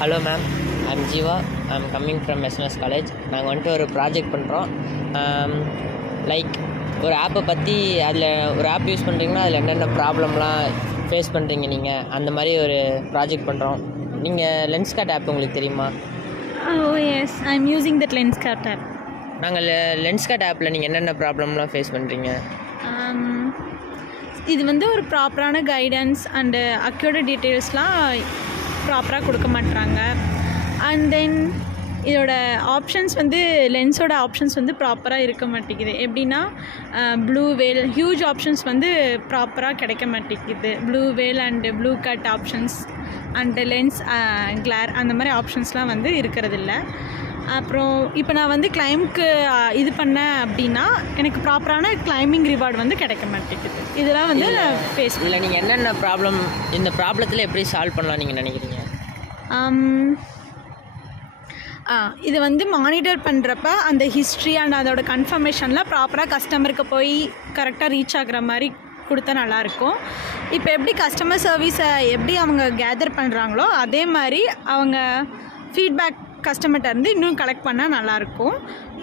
Hello ma'am, I'm Jeeva. I'm coming from SNS college. நாங்கள் வந்துட்டு ஒரு ப்ராஜெக்ட் பண்ணுறோம். லைக் ஒரு ஆப்பை பற்றி, அதில் ஒரு ஆப் யூஸ் பண்ணுறீங்கன்னா அதில் என்னென்ன ப்ராப்ளம்லாம் ஃபேஸ் பண்ணுறீங்க நீங்கள், அந்த மாதிரி ஒரு ப்ராஜெக்ட் பண்ணுறோம். நீங்கள் லென்ஸ்கார்ட் ஆப் உங்களுக்கு தெரியுமா? Oh yes, I'm using that Lenskart app. நாங்கள் லென்ஸ்கார்ட் ஆப்பில் நீங்கள் என்னென்ன ப்ராப்ளம்லாம் ஃபேஸ் பண்ணுறீங்க? இது வந்து ஒரு ப்ராப்பரான கைடன்ஸ் அண்டு அக்யூரேட் டீட்டெயில்ஸ்லாம் ப்ராப்பராக கொடுக்க மாட்றாங்க. அண்ட் தென் இதோட ஆப்ஷன்ஸ் வந்து லென்ஸோட ஆப்ஷன்ஸ் வந்து ப்ராப்பராக இருக்க மாட்டேங்குது. எப்படின்னா ப்ளூ வேல் ஹியூஜ் ஆப்ஷன்ஸ் வந்து ப்ராப்பராக கிடைக்க மாட்டேங்குது. Blue whale and blue cut options and lens clear அந்த மாதிரி ஆப்ஷன்ஸ்லாம் வந்து இருக்கிறதில்ல. அப்புறம் இப்போ நான் வந்து கிளைம்க்கு இது பண்ணேன் அப்படின்னா எனக்கு ப்ராப்பரான கிளைம்பிங் ரிவார்டு வந்து கிடைக்க மாட்டேங்குது. இதெல்லாம் வந்து ஃபேஸ் இல்லை, நீங்கள் என்னென்ன ப்ராப்ளம், இந்த ப்ராப்ளத்தில் எப்படி சால்வ் பண்ணலாம் நீங்கள் நினைக்கிறீங்க? இது வந்து மானிட்டர் பண்ணுறப்ப அந்த ஹிஸ்ட்ரி அண்ட் அதோட கன்ஃபர்மேஷனில் ப்ராப்பராக கஸ்டமருக்கு போய் கரெக்டாக ரீச் ஆகுற மாதிரி கொடுத்தா நல்லாயிருக்கும். இப்போ எப்படி கஸ்டமர் சர்வீஸை எப்படி அவங்க கேதர் பண்ணுறாங்களோ அதே மாதிரி அவங்க ஃபீட்பேக் கஸ்டமர்கிட்ட இருந்து இன்னும் கலெக்ட் பண்ணால் நல்லாயிருக்கும்.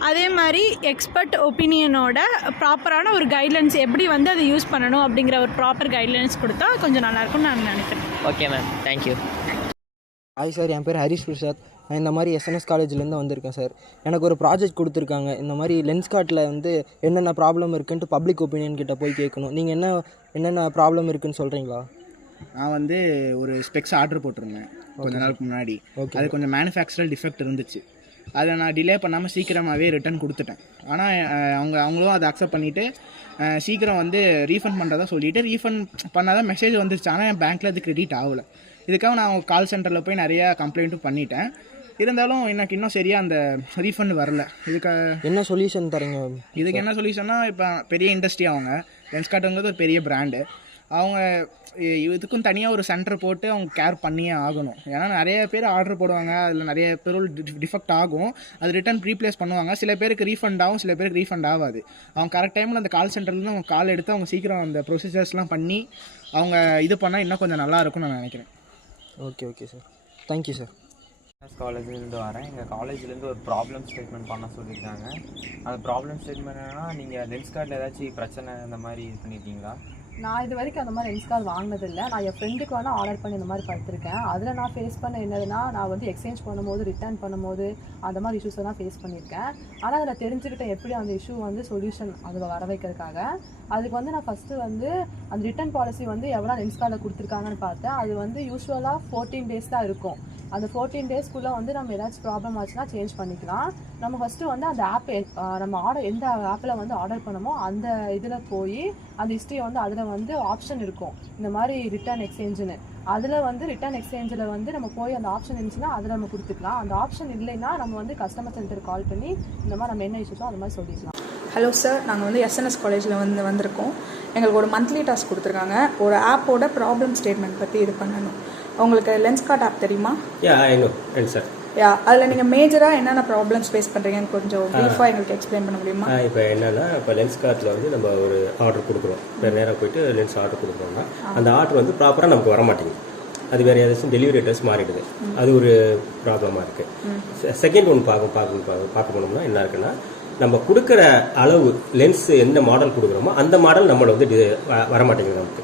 அதே மாதிரி எக்ஸ்பர்ட் ஒப்பீனியனோட ப்ராப்பரான ஒரு கைட்லைன்ஸ் எப்படி வந்து அதை யூஸ் பண்ணணும் அப்படிங்கிற ஒரு ப்ராப்பர் கைட்லைன்ஸ் கொடுத்தா கொஞ்சம் நல்லாயிருக்கும்னு நான் நினைக்கிறேன். Okay ma'am, thank you. Hi sir, என் பேர் ஹரிஷ் பிரசாத். நான் இந்த மாதிரி எஸ்என்எஸ் காலேஜ்லேருந்து வந்திருக்கேன் சார். எனக்கு ஒரு ப்ராஜெக்ட் கொடுத்துருக்காங்க. இந்த மாதிரி லென்ஸ்கார்ட்டில் வந்து என்னென்ன ப்ராப்ளம் இருக்குன்ட்டு பப்ளிக் ஒப்பீனியன் கிட்ட போய் கேட்கணும். நீங்கள் என்னென்ன ப்ராப்ளம் இருக்குதுன்னு சொல்கிறீங்களா? நான் வந்து ஒரு ஸ்பெக்ஸ் ஆர்டர் போட்டிருந்தேன் கொஞ்ச நாளுக்கு முன்னாடி. அது கொஞ்சம் மேனுஃபேக்சரல் டிஃபெக்ட் இருந்துச்சு. அதை நான் டிலே பண்ணாமல் சீக்கிரமாகவே ரிட்டர்ன் கொடுத்துட்டேன். ஆனால் அவங்களும் அதை அக்செப்ட் பண்ணிவிட்டு சீக்கிரம் வந்து ரீஃபண்ட் பண்ணுறதா சொல்லிவிட்டு ரீஃபண்ட் பண்ணாதான் மெசேஜ் வந்துருச்சு. ஆனால் என் பேங்க்கில் அது கிரெடிட் ஆகலை. இதுக்காக நான் கால் சென்டரில் போய் நிறையா கம்ப்ளைண்ட்டும் பண்ணிட்டேன். இருந்தாலும் எனக்கு இன்னும் சரியாக அந்த ரீஃபண்ட் வரல. இதுக்கு என்ன சொல்யூஷன் தரீங்க? இதுக்கு என்ன சொல்யூஷன்னா, இப்போ பெரிய இண்டஸ்ட்ரி, அவங்க லென்ஸ்கார்ட்டுங்கிறது ஒரு பெரிய பிராண்டு. அவங்க இதுக்கும் தனியாக ஒரு சென்டர் போட்டு அவங்க கேர் பண்ணியே ஆகணும். ஏன்னா நிறைய பேர் ஆர்டர் போடுவாங்க, அதில் நிறைய பொருள் டிஃபெக்ட் ஆகும். அது ரிட்டன் ரீப்ளேஸ் பண்ணுவாங்க. சில பேருக்கு ரீஃபண்ட் ஆகும், சில பேருக்கு ரீஃபண்ட் ஆகாது. அவங்க கரெக்ட் டைமில் அந்த கால் சென்டர்லேருந்து அவங்க கால் எடுத்து அவங்க சீக்கிரம் அந்த ப்ரொசீஜர்ஸ்லாம் பண்ணி அவங்க இது பண்ணால் இன்னும் கொஞ்சம் நல்லாயிருக்கும்னு நான் நினைக்கிறேன். Okay sir, thank you sir. காலேஜ்லேருந்து வரேன். எங்கள் காலேஜ்லேருந்து ஒரு ப்ராப்ளம் ஸ்டேட்மெண்ட் பண்ண சொல்லியிருக்காங்க. அந்த ப்ராப்ளம் ஸ்டேட்மெண்ட் என்னென்னா, நீங்கள் லென்ஸ்கார்ட்டில் ஏதாச்சும் பிரச்சனை இந்த மாதிரி இது பண்ணியிருக்கீங்களா? நான் இது வரைக்கும் அந்த மாதிரி லென்ஸ்கார்ட் வாங்கினதில்லை. நான் என் ஃப்ரெண்டுக்கு வேணால் ஆர்டர் பண்ணி இந்த மாதிரி பார்த்துருக்கேன். அதில் நான் ஃபேஸ் பண்ண என்னதுன்னா, நான் வந்து எக்ஸ்சேஞ்ச் பண்ணும்போது ரிட்டர்ன் பண்ணும்போது அந்த மாதிரி இஷ்யூஸை தான் ஃபேஸ் பண்ணியிருக்கேன். ஆனால் அதில் தெரிஞ்சுக்கிட்டேன் எப்படி அந்த இஷ்யூ வந்து சொல்யூஷன் அதில் வர வைக்கிறதுக்காக. அதுக்கு வந்து நான் ஃபஸ்ட்டு வந்து அந்த ரிட்டர்ன் பாலிசி வந்து எவ்வளோ லென்ஸ்கார்டில் கொடுத்துருக்காங்கன்னு பார்த்தேன். அது வந்து யூஸ்வலாக 14 days தான் இருக்கும். அந்த 14 daysக்குள்ளே வந்து நம்ம ஏதாச்சும் ப்ராப்ளம் ஆச்சுன்னா சேஞ்ச் பண்ணிக்கலாம். நம்ம ஃபஸ்ட்டு வந்து அந்த ஆப் நம்ம எந்த ஆப்பில் வந்து ஆர்டர் பண்ணமோ அந்த இதில் போய் அந்த ஹிஸ்ட்ரியை வந்து அதில் வந்து ஆப்ஷன் இருக்கும், இந்த மாதிரி ரிட்டர்ன் எக்ஸ்சேஞ்சுன்னு. அதில் வந்து ரிட்டர்ன் எக்ஸ்சேஞ்சில் வந்து நம்ம போய் அந்த ஆப்ஷன் இருந்துச்சுன்னா அதில் நம்ம கொடுத்துக்கலாம். அந்த ஆப்ஷன் இல்லைன்னா நம்ம வந்து கஸ்டமர் சென்டருக்கு கால் பண்ணி இந்த மாதிரி நம்ம என்ன இஷ்யூஸோ அந்த மாதிரி சொல்லிக்கலாம். ஹலோ சார், நாங்கள் வந்து எஸ்என்எஸ் காலேஜில் வந்திருக்கோம். எங்களுக்கு ஒரு மந்த்லி டாஸ்க் கொடுத்துருக்காங்க. ஒரு ஆப்போட ப்ராப்ளம் ஸ்டேட்மெண்ட் பற்றி இது பண்ணணும். உங்களுக்கு லென்ஸ்கார்ட் ஆப் தெரியுமா? சார், அதில் நீங்கள் மேஜராக என்னென்ன ப்ராப்ளம்ஸ் ஃபேஸ் பண்ணுறீங்கன்னு கொஞ்சம் ப்ரீஃபாக எங்களுக்கு எக்ஸ்பிளைன் பண்ண முடியுமா? இப்போ என்னென்னா, இப்போ லென்ஸ்கார்ட்டில் வந்து நம்ம ஒரு ஆர்டர் கொடுக்குறோம். இப்போ நேராக போயிட்டு லென்ஸ் ஆர்டர் கொடுக்குறோம்னா அந்த ஆர்டர் வந்து ப்ராப்பராக நமக்கு வர மாட்டேங்குது. அது வேறு ஏதாச்சும் டெலிவரி அட்ரஸ் மாறிடுது. அது ஒரு ப்ராப்ளமாக இருக்குது. செகண்ட் ஒன்று பார்க்க போனோம்னா என்ன இருக்குன்னா, நம்ம கொடுக்குற அளவு லென்ஸ் எந்த மாடல் கொடுக்குறோமோ அந்த மாடல் நம்மளை வந்து வரமாட்டேங்குது. நமக்கு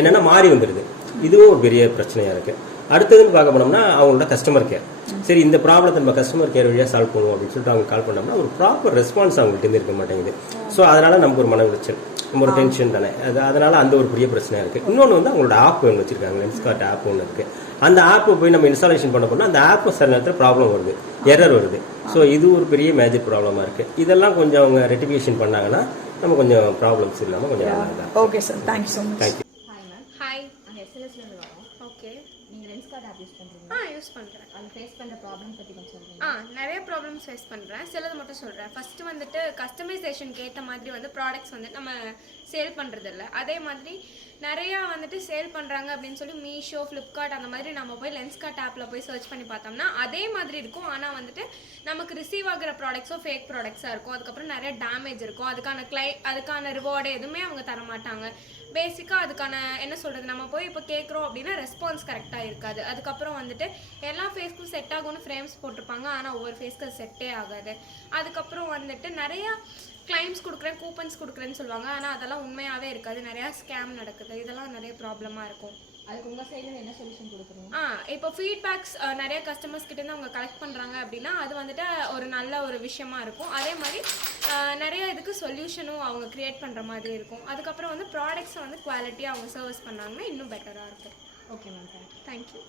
என்னென்னா மாறி வந்துடுது. இதுவும் ஒரு பெரிய பிரச்சனையாக இருக்குது. அடுத்ததுன்னு பார்க்க போனோம்னா அவங்களோட கஸ்டமர் கேர். சரி, இந்த ப்ராப்ளத்தை நம்ம கஸ்டமர் கேர் வழியாக சால்வ் பண்ணுவோம் அப்படின்னு சொல்லிட்டு அவங்க கால் பண்ணோம்னா ஒரு ப்ராப்பர் ரெஸ்பான்ஸ் அவங்கள்ட்ட இருக்க மாட்டேங்குது. ஸோ அதனால் நமக்கு ஒரு மன உளைச்சல், நம்ம ஒரு டென்ஷன் தானே. அதனால் அந்த ஒரு பெரிய பிரச்சனையாக இருக்குது. இன்னொன்று வந்து அவங்களோட ஆப் ஒன்று வச்சுருக்காங்க, லென்ஸ்கார்ட் ஆப் ஒன்று இருக்குது. அந்த ஆப்பை போய் நம்ம இன்ஸ்டாலேஷன் பண்ண போனால் அந்த ஆப் சில நேரத்தில் ப்ராப்ளம் வருது, எரர் வருது. ஸோ இது ஒரு பெரிய மேஜர் ப்ராப்ளமாக இருக்குது. இதெல்லாம் கொஞ்சம் அவங்க ரெக்டிஃபிகேஷன் பண்ணாங்கன்னா நம்ம கொஞ்சம் ப்ராப்ளம்ஸ் இல்லாமல் கொஞ்சம் நல்லா. Okay sir, thank you so much. Thank you. Hi, நாங்கள் எஸ்எல்எஸ்லேருந்து வரோம். ஓகே, நீங்கள் லென்ஸ்கார்ட் ஆப் யூஸ் பண்ணுறீங்க? யூஸ் பண்ணுறேன். அது ஃபேஸ் பண்ணுற ப்ராப்ளம் பற்றி கொஞ்சம் சொல்கிறீங்க? நிறைய ப்ராப்ளம்ஸ் ஃபேஸ் பண்ணுறேன். சிலது மட்டும் சொல்கிறேன். ஃபஸ்ட்டு வந்துட்டு கஸ்டமைசேஷனுக்கு ஏற்ற மாதிரி வந்து ப்ராடக்ட்ஸ் வந்து நம்ம சேல் பண்ணுறதில்ல. அதே மாதிரி நிறையா வந்துட்டு சேல் பண்ணுறாங்க அப்படின்னு சொல்லி மீஷோ, ஃப்ளிப்கார்ட் அந்த மாதிரி நம்ம போய் லென்ஸ்கார்ட் ஆப்பில் போய் சர்ச் பண்ணி பார்த்தோம்னா அதே மாதிரி இருக்கும். ஆனால் வந்துட்டு நமக்கு ரிசீவ் ஆகிற ப்ராடக்ட்ஸோ ஃபேக் ப்ராடக்ட்ஸாக இருக்கும். அதுக்கப்புறம் நிறைய டேமேஜ் இருக்கும். அதுக்கான ரிவார்டு எதுவுமே அவங்க தரமாட்டாங்க. பேசிக்காக அதுக்கான என்ன சொல்கிறது, நம்ம போய் இப்போ கேட்குறோம் அப்படின்னா ரெஸ்பான்ஸ் கரெக்டாக இருக்காது. அதுக்கப்புறம் அதுக்கப்புறம் வந்துட்டு எல்லா ஃபேஸ்க்கும் செட் ஆகும்னு ஃப்ரேம்ஸ் போட்டிருப்பாங்க, ஆனால் ஒவ்வொரு ஃபேஸ்க்கு அது செட்டே ஆகாது. அதுக்கப்புறம் வந்துட்டு நிறையா கிளைம்ஸ் கொடுக்குறேன், கூப்பன்ஸ் கொடுக்குறேன்னு சொல்லுவாங்க, ஆனால் அதெல்லாம் உண்மையாகவே இருக்காது, நிறையா ஸ்கேம் நடக்குது. இதெல்லாம் நிறைய ப்ராப்ளமாக இருக்கும். அதுக்கு உங்கள் சைடில் என்ன சொல்யூஷன் கொடுக்குறீங்க? இப்போ ஃபீட்பேக்ஸ் நிறைய கஸ்டமர்ஸ் கிட்டேருந்து அவங்க கலெக்ட் பண்ணுறாங்க அப்படின்னா அது வந்துட்டு ஒரு நல்ல ஒரு விஷயமா இருக்கும். அதே மாதிரி நிறைய இதுக்கு சொல்யூஷனும் அவங்க க்ரியேட் பண்ணுற மாதிரி இருக்கும். அதுக்கப்புறம் வந்து ப்ராடக்ட்ஸை வந்து குவாலிட்டியாக அவங்க சர்வீஸ் பண்ணாங்கன்னா இன்னும் பெட்டராக இருக்கும். Okay ma'am, thank you.